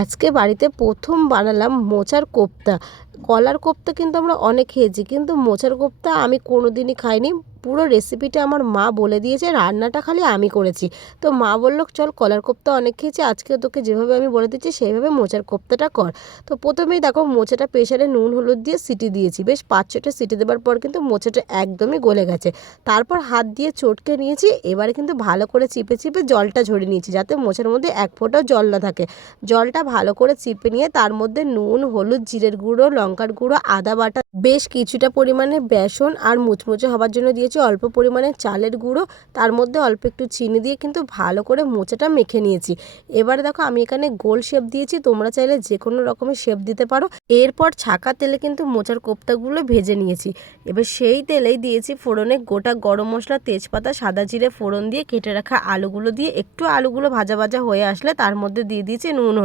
আজকে বাড়িতে প্রথম বানালাম মোচার কোপ্তা। কলার কোপ্তা কিন্তু আমরা অনেক খেয়েছি, কিন্তু মোচার কোপ্তা আমি কোনোদিনই খাইনি। পুরো রেসিপিটা আমার মা বলে দিয়েছে, রান্নাটা খালি আমি করেছি। তো মা বলল, চল কলার কোপ্তা অনেক খেয়েছি, আজকে তোকে যেভাবে আমি বলে দিচ্ছি সেইভাবে মোচার কোপ্তাটা কর। তো প্রথমেই দেখো মোচাটা প্রেসারে নুন হলুদ দিয়ে সিটি দিয়েছি, বেশ 5-6টা সিটি দেওয়ার পর কিন্তু মোচাটা একদমই গলে গেছে। তারপর হাত দিয়ে চটকে নিয়েছি, এবারে কিন্তু ভালো করে চিপে চিপে জলটা ঝরিয়ে নিয়েছি, যাতে মোচার মধ্যে এক ফোঁটাও জল না থাকে। জলটা ভালো করে চিপে নিয়ে তার মধ্যে নুন হলুদ জিরের গুঁড়ো লঙ্কার গুঁড়ো আদা বাটা বেশ কিছুটা পরিমাণে বেসন আর মুচমুচে হবার জন্য দিয়েছি অল্প পরিমাণে চালের গুঁড়ো, তার মধ্যে অল্প একটু চিনি দিয়ে কিন্তু ভালো করে মোচাটা মেখে নিয়েছি। এবারে দেখো আমি এখানে গোল শেপ দিয়েছি, তোমরা চাইলে যে কোনো রকমের শেপ দিতে পারো। এরপর ছাকা তেলে কিন্তু মোচার কোপ্তাগুলো ভেজে নিয়েছি। এবার সেই তেলেই দিয়েছি ফোড়নে গোটা গরম মশলা তেজপাতা সাদা জিরে ফোড়ন দিয়ে কেটে রাখা আলুগুলো দিয়ে একটু আলুগুলো ভাজা ভাজা হয়ে আসলে তার মধ্যে দিয়ে দিয়েছি নুন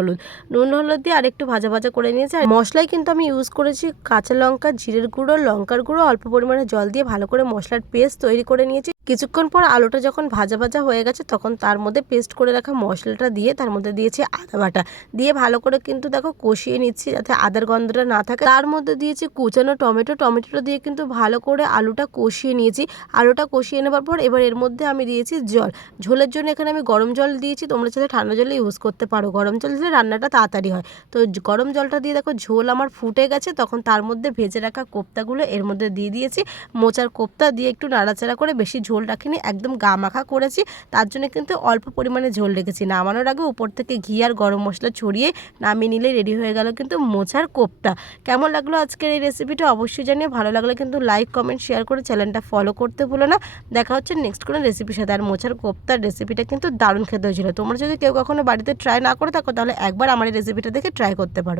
হলুদ দিয়ে আর একটু ভাজা ভাজা করে নিয়েছি। আর মশলায় কিন্তু আমি ইউজ করেছি কাঁচা লঙ্কা জিরের গুঁড়ো লঙ্কার গুঁড়ো, অল্প পরিমাণে জল দিয়ে ভালো করে মশলার পেস্ট তৈরি করে নিয়েছি। কিছুক্ষণ পর আলুটা যখন ভাজা ভাজা হয়ে গেছে তখন তার মধ্যে পেস্ট করে রাখা মশলাটা দিয়ে তার মধ্যে দিয়েছি আদা বাটা দিয়ে ভালো করে কিন্তু দেখো কষিয়ে নিচ্ছি, যাতে আদার গন্ধটা না থাকে। তার মধ্যে দিয়েছি কুচানো টমেটোটা দিয়ে কিন্তু ভালো করে আলুটা কষিয়ে নিয়েছি। আলুটা কষিয়ে নেবার পর এবার এর মধ্যে আমি দিয়েছি জল। ঝোলের জন্য এখানে আমি গরম জল দিয়েছি, তোমরা চাইলে ঠান্ডা জলে ইউজ করতে পারো, গরম জল দিলে রান্নাটা তাড়াতাড়ি হয়। তো গরম জলটা দিয়ে দেখো ঝোল আমার ফুটে গেছে, তখন তার মধ্যে ভেজে রাখা কোপ্তাগুলো এর মধ্যে দিয়ে দিয়েছি। মোচার কোপ্তা দিয়ে একটু নাড়াচাড়া করে, বেশি ঝোল রাখিনি, একদম গা মাখা করেছি, তার জন্য কিন্তু অল্প পরিমাণে ঝোল রেখেছি। নামানোর আগে উপর থেকে ঘি আর গরম মশলা ছড়িয়ে নামিয়ে নিলে রেডি হয়ে গেল কিন্তু মোচার কোপ্তা। কেমন লাগলো আজকের এই রেসিপিটা অবশ্যই জানিয়ে, ভালো লাগলে কিন্তু লাইক কমেন্ট শেয়ার করে চ্যানেলটা ফলো করতে ভুলো না। দেখা হচ্ছে নেক্সট কোনো রেসিপির সাথে। আর মোচার কোপ্তার রেসিপিটা কিন্তু দারুণ খেতে হয়েছিল। তোমরা যদি কেউ কখনো বাড়িতে ট্রাই না করে থাকো তাহলে একবার আমার এই রেসিপিটা দেখে ট্রাই করতে পারো।